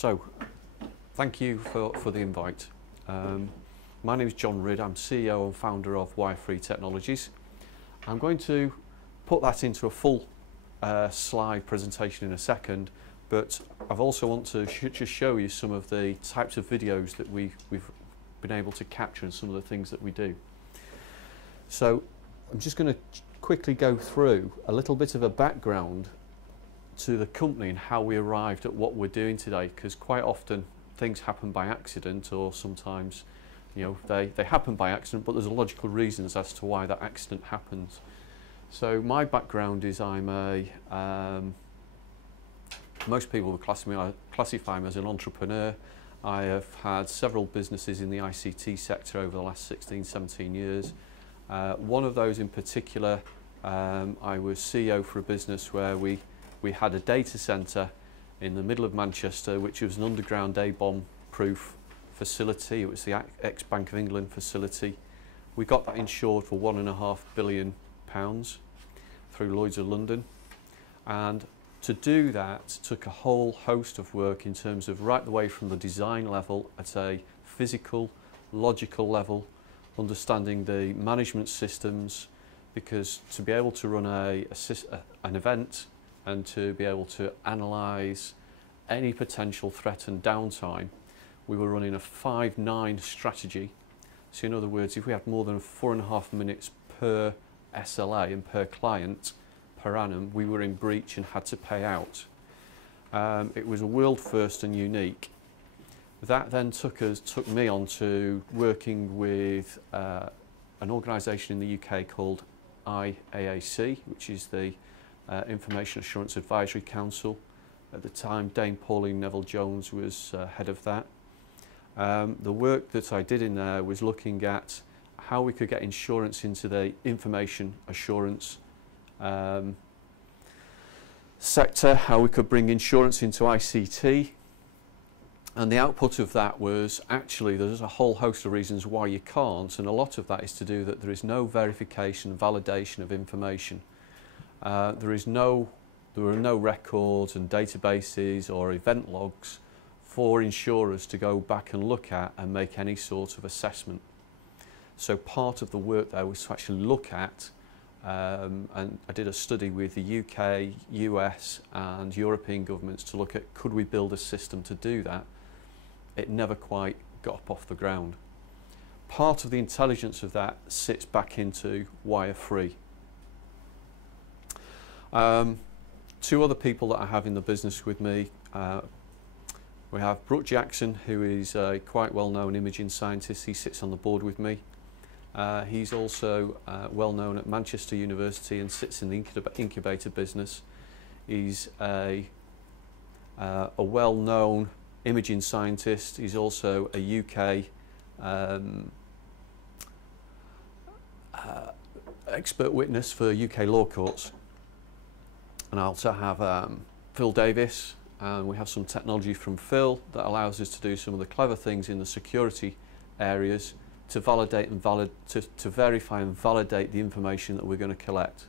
So, thank you for the invite. My name is John Ridd. I'm CEO and founder of YRFree Technologies. I'm going to put that into a full slide presentation in a second, but I've also want to just show you some of the types of videos that we've been able to capture and some of the things that we do. So I'm just going to quickly go through a little bit of a background to the company and how we arrived at what we're doing today, because quite often things happen by accident, or sometimes they happen by accident, but there's logical reasons as to why that accident happens. So my background is most people would classify me as an entrepreneur. I have had several businesses in the ICT sector over the last 16, 17 years. One of those in particular, I was CEO for a business where we had a data centre in the middle of Manchester, which was an underground A-bomb proof facility. It was the ex-Bank of England facility. We got that insured for £1.5 billion through Lloyd's of London. And to do that took a whole host of work in terms of right the way from the design level at a physical, logical level, understanding the management systems, because to be able to run an event and to be able to analyse any potential threat and downtime, we were running a 5-9 strategy. So in other words, if we had more than 4.5 minutes per SLA and per client per annum, we were in breach and had to pay out. It was a world first and unique. That then took me on to working with an organisation in the UK called IAAC, which is the Information Assurance Advisory Council. At the time, Dame Pauline Neville-Jones was head of that. The work that I did in there was looking at how we could get insurance into the information assurance sector, how we could bring insurance into ICT. And the output of that was actually there's a whole host of reasons why you can't, and a lot of that is to do that there is no verification, validation of information. There are no records and databases or event logs for insurers to go back and look at and make any sort of assessment. So part of the work there was to actually look at, and I did a study with the UK, US and European governments to look at could we build a system to do that. It never quite got up off the ground. Part of the intelligence of that sits back into YRFree. Two other people that I have in the business with me, we have Brooke Jackson, who is a quite well-known imaging scientist. He sits on the board with me. He's also well known at Lancaster University and sits in the incubator business. He's a well-known imaging scientist. He's also a UK expert witness for UK law courts. And I also have Phil Davis, and we have some technology from Phil that allows us to do some of the clever things in the security areas to validate and to verify and validate the information that we're going to collect.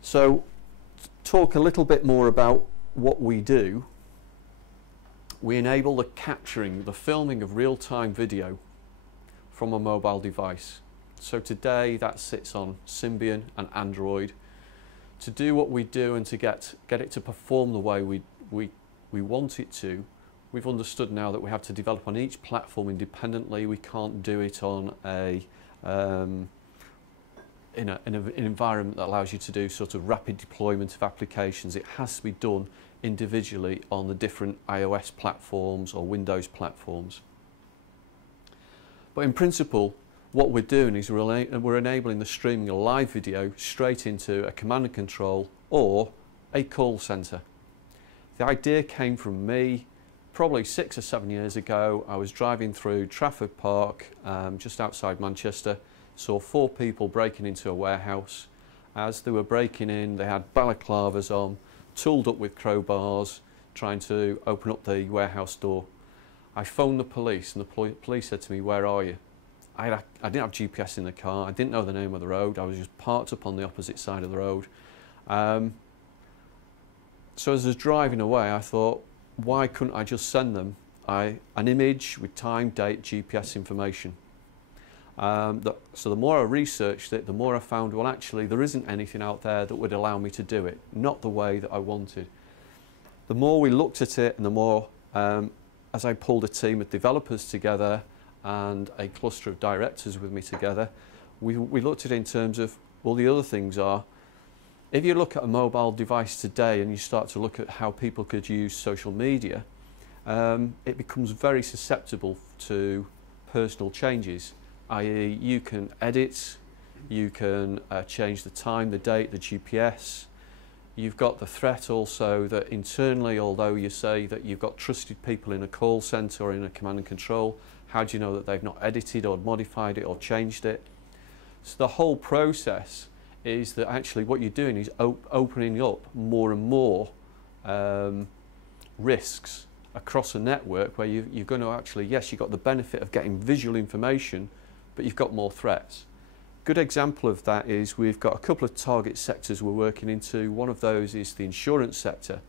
So, talk a little bit more about what we do. We enable the capturing, the filming of real-time video from a mobile device. So today that sits on Symbian and Android. To do what we do and to get it to perform the way we want it to, we've understood now that we have to develop on each platform independently. We can't do it on in an environment that allows you to do sort of rapid deployment of applications. It has to be done individually on the different iOS platforms or Windows platforms. But in principle, what we're doing is we're enabling the streaming of live video straight into a command and control or a call centre. The idea came from me probably 6 or 7 years ago. I was driving through Trafford Park, just outside Manchester, saw 4 people breaking into a warehouse. As they were breaking in, they had balaclavas on, tooled up with crowbars, trying to open up the warehouse door. I phoned the police, and the police said to me, "Where are you?" I didn't have GPS in the car. I didn't know the name of the road. I was just parked up on the opposite side of the road. So as I was driving away, I thought, why couldn't I just send them an image with time, date, GPS information? So the more I researched it, the more I found, well, actually there isn't anything out there that would allow me to do it, not the way that I wanted. The more we looked at it, and the more, as I pulled a team of developers together and a cluster of directors with me together, we looked at it in terms of, well, the other things are, if you look at a mobile device today and you start to look at how people could use social media, it becomes very susceptible to personal changes, i.e. you can edit, you can change the time, the date, the GPS. You've got the threat also that internally, although you say that you've got trusted people in a call centre or in a command and control, how do you know that they've not edited or modified it or changed it? So the whole process is that actually what you're doing is opening up more and more risks across a network where you're going to actually, yes, you've got the benefit of getting visual information, but you've got more threats. Good example of that is we've got a couple of target sectors we're working into. One of those is the insurance sector.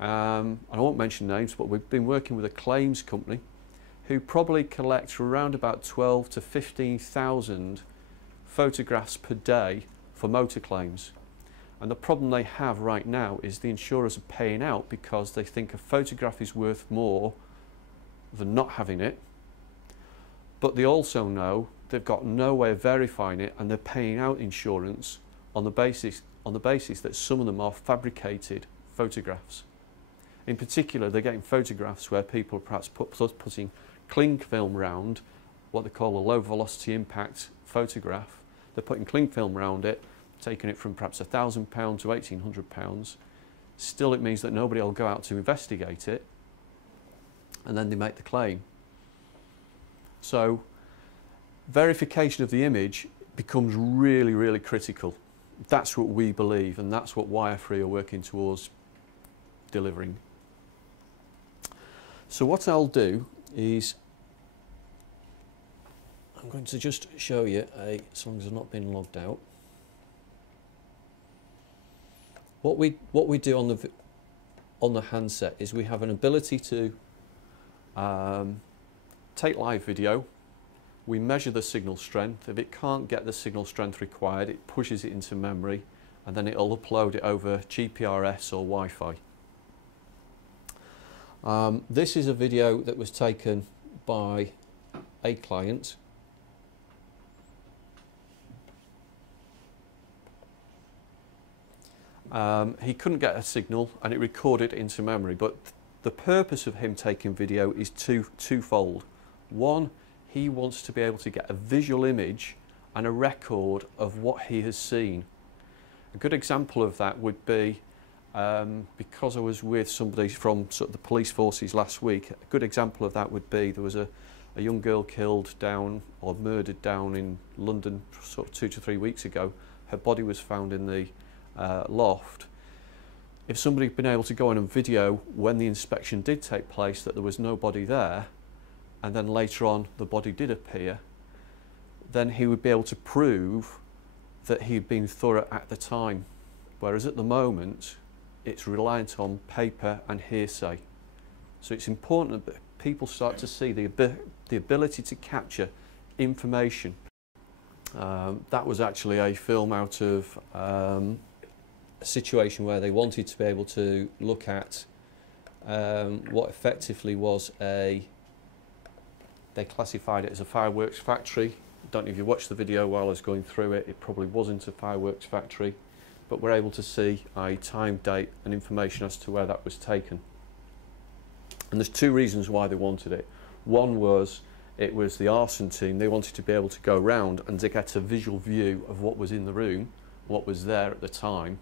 I won't mention names, but we've been working with a claims company who probably collect around about 12 to 15,000 photographs per day for motor claims. And the problem they have right now is the insurers are paying out because they think a photograph is worth more than not having it. But they also know they've got no way of verifying it, and they're paying out insurance on the basis that some of them are fabricated photographs. In particular, they're getting photographs where people are perhaps putting cling film round what they call a low velocity impact photograph. They're putting cling film around it, taking it from perhaps £1,000 to £1,800. Still, it means that nobody will go out to investigate it, and then they make the claim. So verification of the image becomes really, really critical. That's what we believe, and that's what YRFree are working towards delivering. So what I'll do is I'm going to just show you, as long as I've not been logged out, what we do on the handset is we have an ability to take live video. We measure the signal strength. If it can't get the signal strength required, it pushes it into memory, and then it'll upload it over GPRS or Wi-Fi. This is a video that was taken by a client. He couldn't get a signal and it recorded into memory, but the purpose of him taking video is twofold. One, he wants to be able to get a visual image and a record of what he has seen. A good example of that would be, because I was with somebody from sort of the police forces last week, a good example of that would be there was a young girl killed down or murdered down in London sort of 2 to 3 weeks ago. Her body was found in the loft. If somebody had been able to go on and video when the inspection did take place that there was nobody there, and then later on the body did appear, then he would be able to prove that he'd been thorough at the time. Whereas at the moment it's reliant on paper and hearsay. So it's important that people start to see the ability to capture information. That was actually a film out of a situation where they wanted to be able to look at what effectively was they classified it as a fireworks factory. I don't know if you watched the video while I was going through it, it probably wasn't a fireworks factory, but we're able to see a time, date and information as to where that was taken. And there's two reasons why they wanted it. One was it was the arson team. They wanted to be able to go around and to get a visual view of what was in the room, what was there at the time.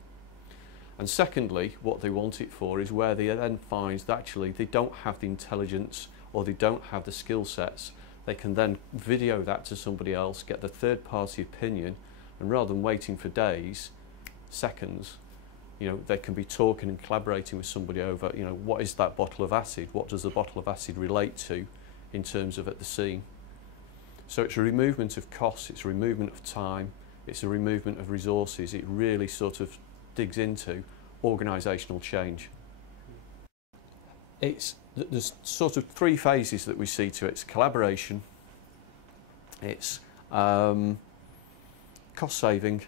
And secondly, what they want it for is where they then find that actually they don't have the intelligence or they don't have the skill sets. They can then video that to somebody else, get the third-party opinion, and rather than waiting for days, seconds, you know, they can be talking and collaborating with somebody over, you know, what is that bottle of acid? What does the bottle of acid relate to in terms of at the scene? So it's a removal of costs, it's a removal of time, it's a removal of resources. It really sort of digs into organisational change. there's sort of three phases that we see to it. It's collaboration, it's cost saving,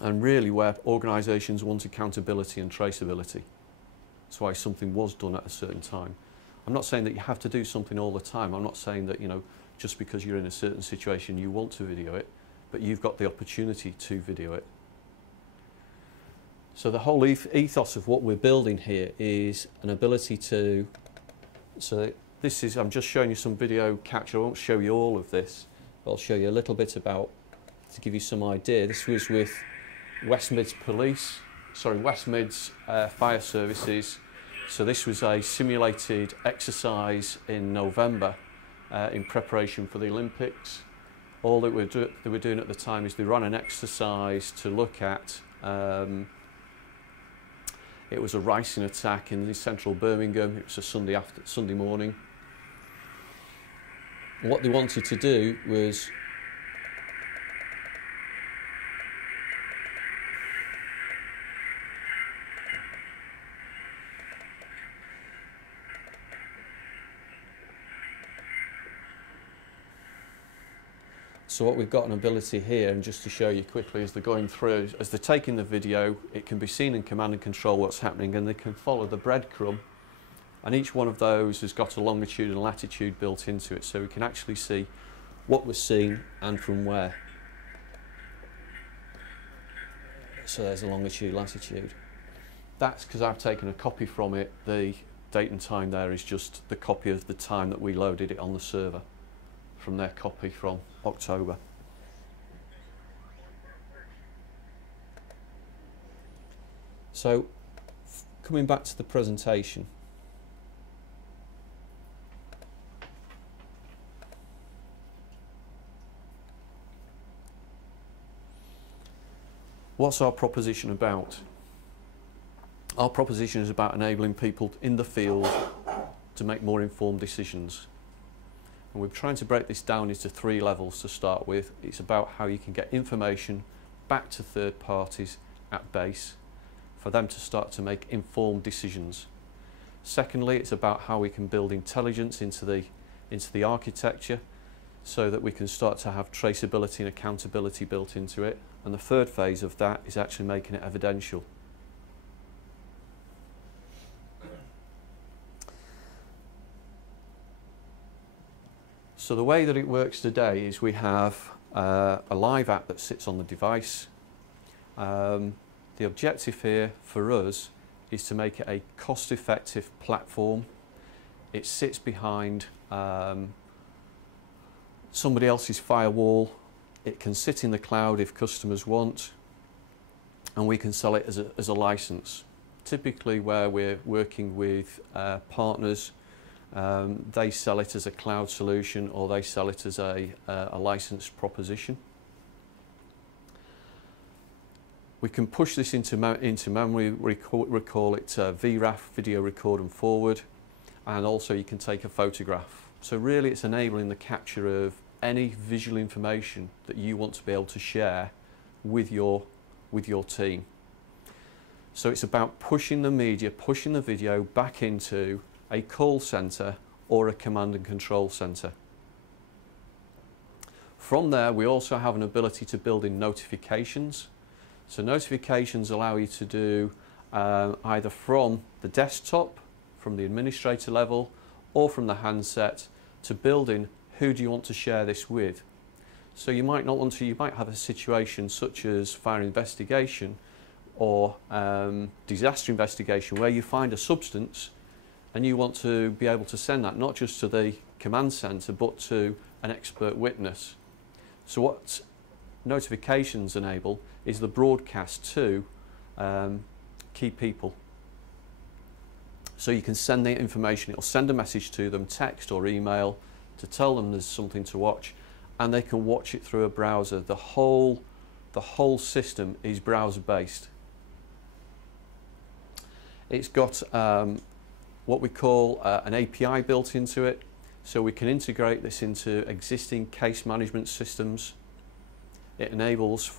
and really where organisations want accountability and traceability. That's why something was done at a certain time. I'm not saying that you have to do something all the time. I'm not saying that, you know, just because you're in a certain situation you want to video it, but you've got the opportunity to video it. So the whole ethos of what we're building here is an ability to, so this is, I'm just showing you some video capture. I won't show you all of this, but I'll show you a little bit about, to give you some idea. This was with West Mids Fire Services. So this was a simulated exercise in November in preparation for the Olympics. All that they were doing at the time is they ran an exercise to look at, it was a ricin attack in central Birmingham. It was a Sunday morning. What they wanted to do was so what we've got an ability here, and just to show you quickly as they're going through, as they're taking the video, it can be seen in command and control what's happening, and they can follow the breadcrumb, and each one of those has got a longitude and latitude built into it, so we can actually see what was seen and from where. So there's a longitude, latitude. That's because I've taken a copy from it. The date and time there is just the copy of the time that we loaded it on the server from their copy from October. So coming back to the presentation, what's our proposition about? Our proposition is about enabling people in the field to make more informed decisions. And we're trying to break this down into three levels to start with. It's about how you can get information back to third parties at base for them to start to make informed decisions. Secondly, it's about how we can build intelligence into the architecture so that we can start to have traceability and accountability built into it. And the third phase of that is actually making it evidential. So the way that it works today is we have a live app that sits on the device. The objective here for us is to make it a cost-effective platform. It sits behind somebody else's firewall. It can sit in the cloud if customers want, and we can sell it as a license. Typically where we're working with partners, they sell it as a cloud solution or they sell it as a licensed proposition. We can push this into memory, we call it VRAF, video record and forward, and also you can take a photograph. So really it's enabling the capture of any visual information that you want to be able to share with your team. So it's about pushing the media, pushing the video back into a call centre or a command and control centre. From there we also have an ability to build in notifications. So notifications allow you to do either from the desktop, from the administrator level, or from the handset, to build in who do you want to share this with. So you might not want to, you might have a situation such as fire investigation or disaster investigation where you find a substance and you want to be able to send that not just to the command centre but to an expert witness. So what notifications enable is the broadcast to key people. So you can send the information, it'll send a message to them, text or email, to tell them there's something to watch, and they can watch it through a browser. The whole system is browser based. It's got what we call an API built into it, so we can integrate this into existing case management systems. It enables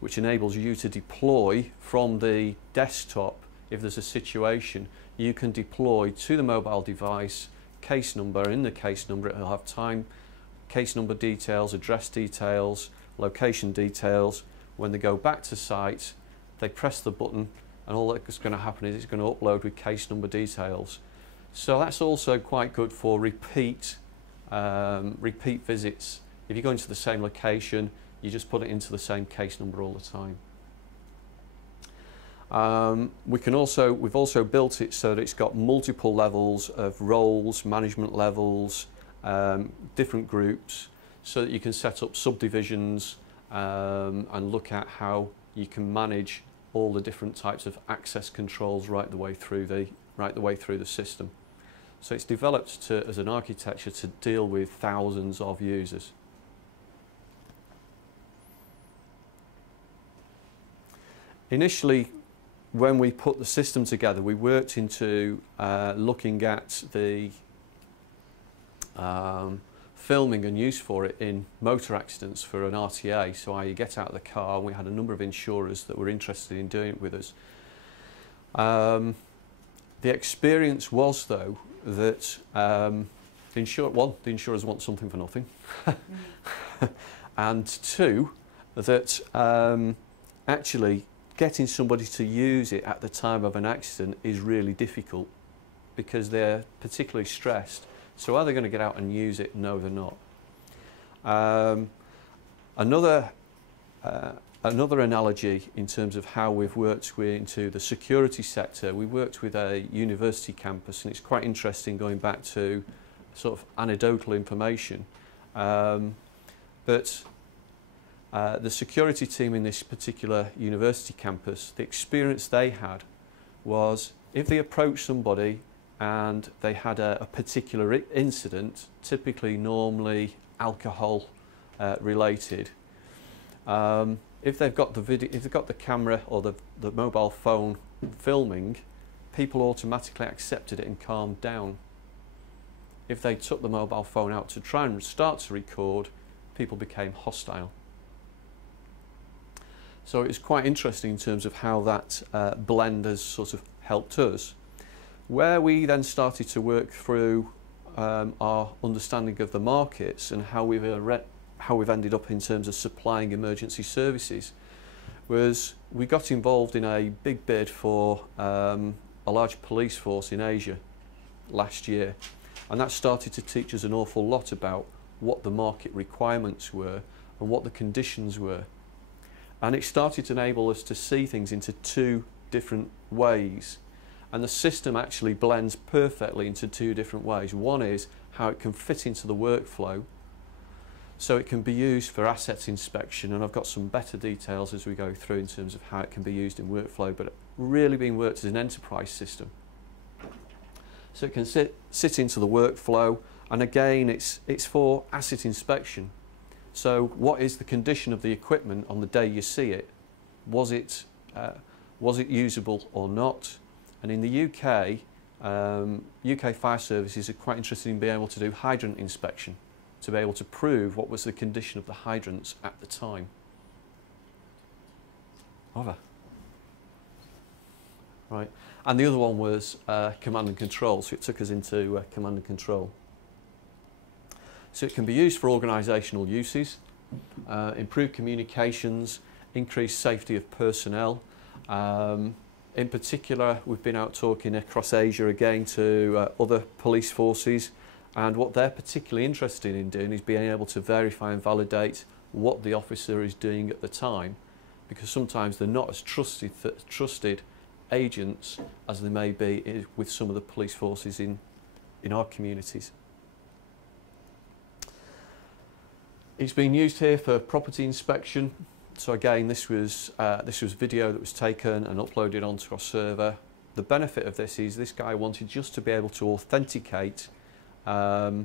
which enables you to deploy from the desktop if there's a situation, you can deploy to the mobile device case number. In the case number, it'll have time, case number details, address details, location details. When they go back to site, they press the button, and all that's going to happen is it's going to upload with case number details. So that's also quite good for repeat visits. If you go into the same location, you just put it into the same case number all the time. We've also built it so that it's got multiple levels of roles, management levels, different groups, so that you can set up subdivisions and look at how you can manage all the different types of access controls right the way through the system. So it's developed as an architecture to deal with thousands of users. Initially, when we put the system together, we worked into looking at the filming and use for it in motor accidents for an RTA. So you get out of the car, and we had a number of insurers that were interested in doing it with us. The experience was, though, that the insurers want something for nothing, and two, that actually getting somebody to use it at the time of an accident is really difficult, because they're particularly stressed. So are they going to get out and use it? No, they're not. Another analogy in terms of how we've worked into the security sector, we worked with a university campus, and it's quite interesting going back to sort of anecdotal information. But the security team in this particular university campus, the experience they had was if they approached somebody and they had a particular incident, typically normally alcohol related, if they've got the video, if they've got the camera or the mobile phone filming, people automatically accepted it and calmed down. If they took the mobile phone out to try and start to record, people became hostile. So it's quite interesting in terms of how that blend has sort of helped us. Where we then started to work through our understanding of the markets and how we've ended up in terms of supplying emergency services was we got involved in a big bid for a large police force in Asia last year, and that started to teach us an awful lot about what the market requirements were and what the conditions were. And it started to enable us to see things into two different ways. And the system actually blends perfectly into two different ways. One is how it can fit into the workflow, so it can be used for assets inspection, and I've got some better details as we go through in terms of how it can be used in workflow, but really being worked as an enterprise system. So it can sit into the workflow, and again it's for asset inspection. So what is the condition of the equipment on the day you see it? Was it usable or not? And in the UK, UK fire services are quite interested in being able to do hydrant inspection, to be able to prove what was the condition of the hydrants at the time. Over. Right. And the other one was command and control, so it took us into command and control. So it can be used for organisational uses, improve communications, increase safety of personnel. In particular, we've been out talking across Asia again to other police forces, and what they're particularly interested in doing is being able to verify and validate what the officer is doing at the time, because sometimes they're not as trusted agents as they may be with some of the police forces in our communities. It's been used here for property inspection. So again, this was video that was taken and uploaded onto our server. The benefit of this is this guy wanted just to be able to authenticate the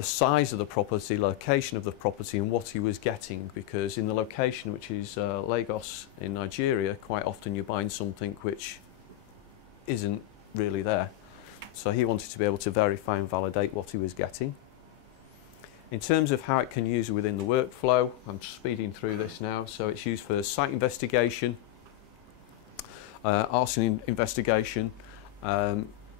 size of the property, location of the property, and what he was getting, because in the location, which is Lagos in Nigeria, quite often you're buying something which isn't really there. So he wanted to be able to verify and validate what he was getting. In terms of how it can use within the workflow, I'm speeding through this now, so it's used for site investigation, arson investigation,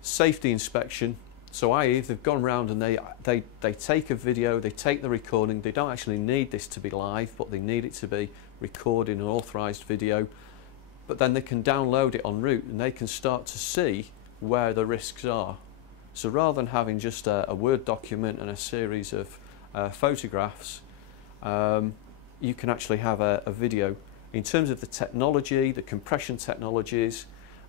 safety inspection. So i.e. they've gone around and they take a video, they take the recording, they don't actually need this to be live, but they need it to be recorded in an authorised video, but then they can download it en route and they can start to see where the risks are. So rather than having just a Word document and a series of photographs, you can actually have a video. In terms of the technology, the compression technologies,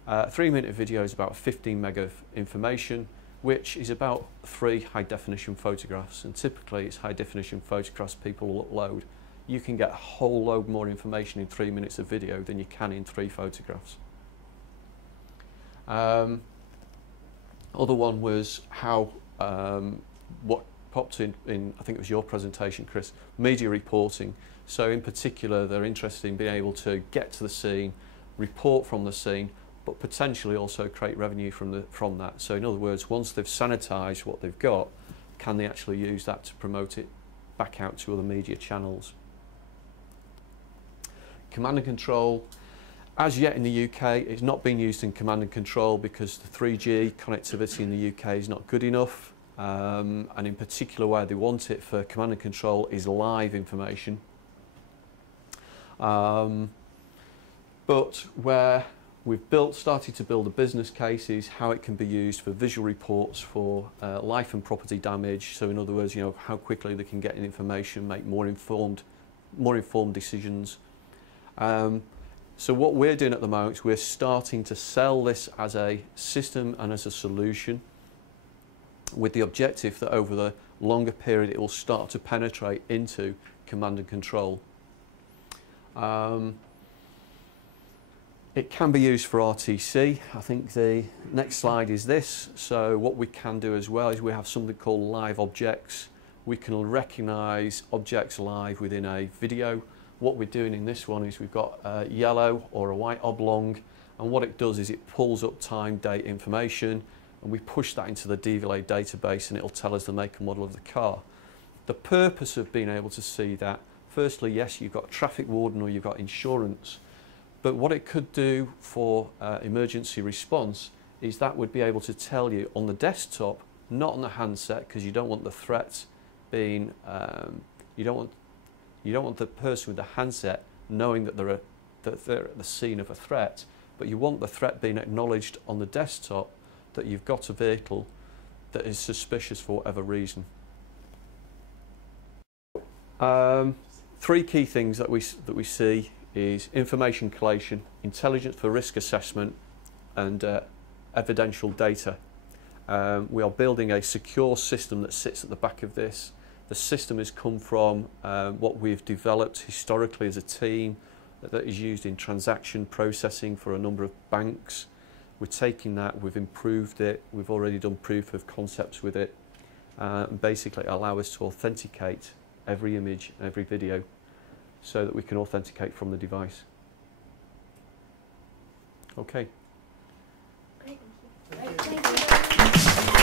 a 3-minute video is about 15 meg of information, which is about 3 high-definition photographs, and typically it's high-definition photographs people will upload. You can get a whole load more information in 3 minutes of video than you can in 3 photographs. Other one was how, what popped in, I think it was your presentation, Chris, media reporting. So in particular, they're interested in being able to get to the scene, report from the scene, but potentially also create revenue from that. So in other words, once they've sanitised what they've got, can they actually use that to promote it back out to other media channels? Command and control. As yet in the UK, it's not being used in command and control because the 3G connectivity in the UK is not good enough. And in particular where they want it for command and control is live information. But where we've started to build a business case is how it can be used for visual reports for life and property damage. So in other words, you know, how quickly they can get information, make more informed decisions. So what we're doing at the moment is we're starting to sell this as a system and as a solution, with the objective that over the longer period it will start to penetrate into command and control. It can be used for RTC. I think the next slide is this. So what we can do as well is we have something called live objects. We can recognise objects live within a video. What we're doing in this one is we've got a yellow or a white oblong, and what it does is it pulls up time, date information, and we push that into the DVLA database and it'll tell us the make and model of the car. The purpose of being able to see that, firstly, yes, you've got traffic warden or you've got insurance, but what it could do for emergency response is that would be able to tell you on the desktop, not on the handset, because you don't want the threat being, you don't want the person with the handset knowing that they're at the scene of a threat, but you want the threat being acknowledged on the desktop that you've got a vehicle that is suspicious for whatever reason. 3 key things that we see is information collation, intelligence for risk assessment, and evidential data. We are building a secure system that sits at the back of this. The system has come from what we've developed historically as a team that is used in transaction processing for a number of banks. We're taking that, we've improved it, we've already done proof of concepts with it, and basically allow us to authenticate every image and every video so that we can authenticate from the device. Okay. Great, thank you. Thank you.